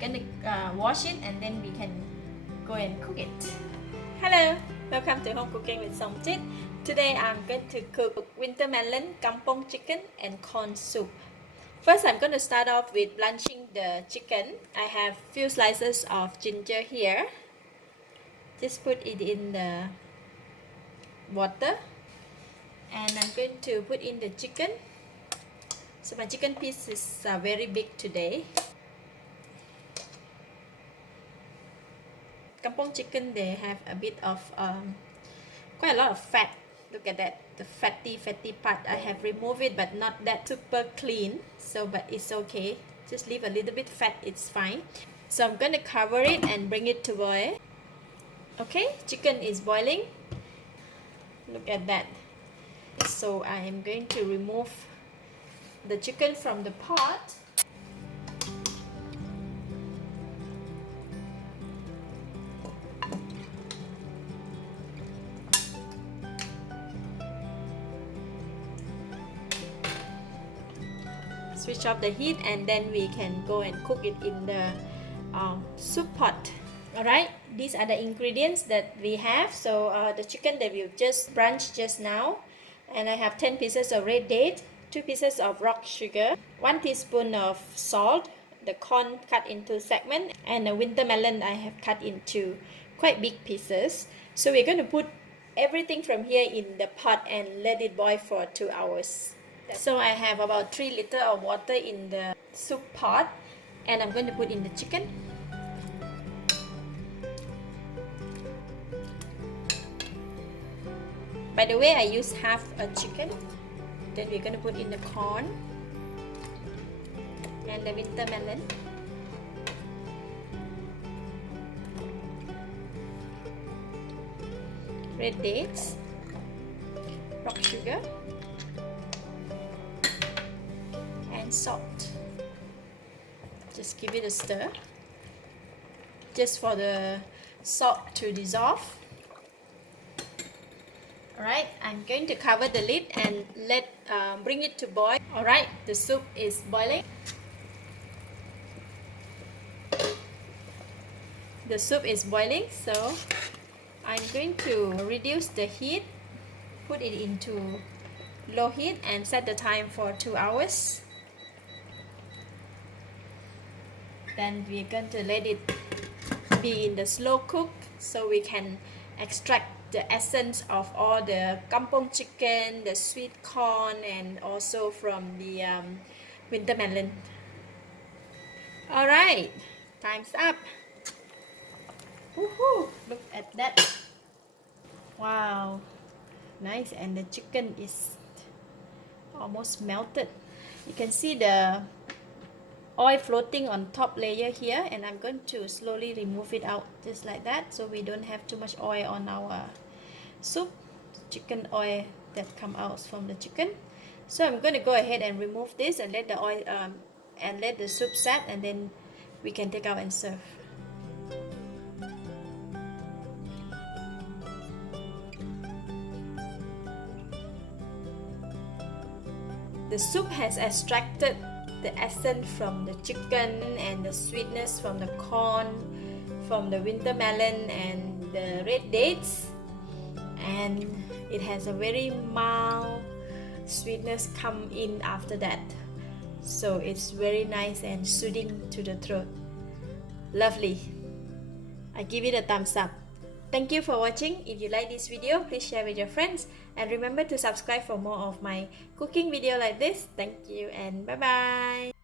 we're gonna wash it and then we can go and cook it. Hello, welcome to Home Cooking with Somjit. Today I'm going to cook winter melon, kampung chicken and corn soup. First I'm going to start off with blanching the chicken. I have few slices of ginger here. Just put it in the water and I'm going to put in the chicken. So my chicken piece is very big today. Kampung chicken, they have a bit of quite a lot of fat. Look at that, the fatty part. I have removed it, but not that super clean. So, but it's okay. Just leave a little bit fat, it's fine. So I'm going to cover it and bring it to boil. Okay, chicken is boiling. Look at that. So I am going to remove the chicken from the pot. Switch off the heat and then we can go and cook it in the soup pot. Alright, these are the ingredients that we have. So the chicken that we've just branched just now, and I have 10 pieces of red date, 2 pieces of rock sugar, 1 teaspoon of salt, the corn cut into segment, and the winter melon I have cut into quite big pieces. So we're going to put everything from here in the pot and let it boil for 2 hours. So I have about 3 liters of water in the soup pot and I'm going to put in the chicken. By the way, I use half a chicken. Then we're going to put in the corn and the winter melon. Red dates, rock sugar, and salt. Just give it a stir, just for the salt to dissolve. Alright, I'm going to cover the lid and bring it to boil. Alright, the soup is boiling. The soup is boiling, so I'm going to reduce the heat, put it into low heat and set the time for 2 hours. Then we're going to let it be in the slow cook so we can extract the essence of all the kampung chicken, the sweet corn, and also from the winter melon. Alright, time's up. Woohoo! Look at that. Wow, nice, and the chicken is almost melted. You can see the oil floating on top layer here, and I'm going to slowly remove it out just like that so we don't have too much oil on our soup, chicken oil that come out from the chicken. So I'm going to go ahead and remove this and let the oil and let the soup set, and then we can take out and serve. The soup has extracted the essence from the chicken and the sweetness from the corn, from the winter melon and the red dates, and it has a very mild sweetness come in after that, so it's very nice and soothing to the throat. Lovely. I give it a thumbs up. Thank you for watching. If you like this video, please share with your friends and remember to subscribe for more of my cooking video like this. Thank you and bye bye.